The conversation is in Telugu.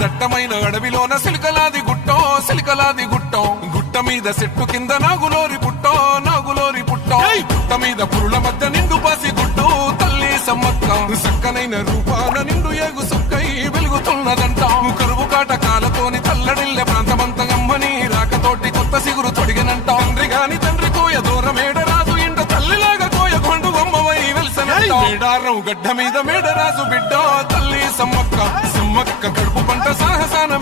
దట్టమైన అడవిలోన సిలికలాది గుట్టం గుట్ట మీద చెట్టు కింద నాగులోరి పుట్టో గుట్ట మీద పురుల మధ్య నిండు పాసి గుట్టు తల్లి సమ్మక్క సక్కనైన రూపాన నిండు ఏగు సుక్కై వెలుగుతున్నదంట కరువు కాటకాలతోని తల్లడిల్లె ప్రాంతమంతా అమ్మని రాకతోటి కొత్త సిగురు తొడిగినంట తండ్రి కోయ దూరమేడ రాజు ఇంట తల్లిలాగా కోయ కొండు అమ్మవై వెలిసనంట మేడారం గడ్డ మీద మేడరాజు బిడ్డ తల్లి సమ్మక్క కడుపు పంట సాహసాన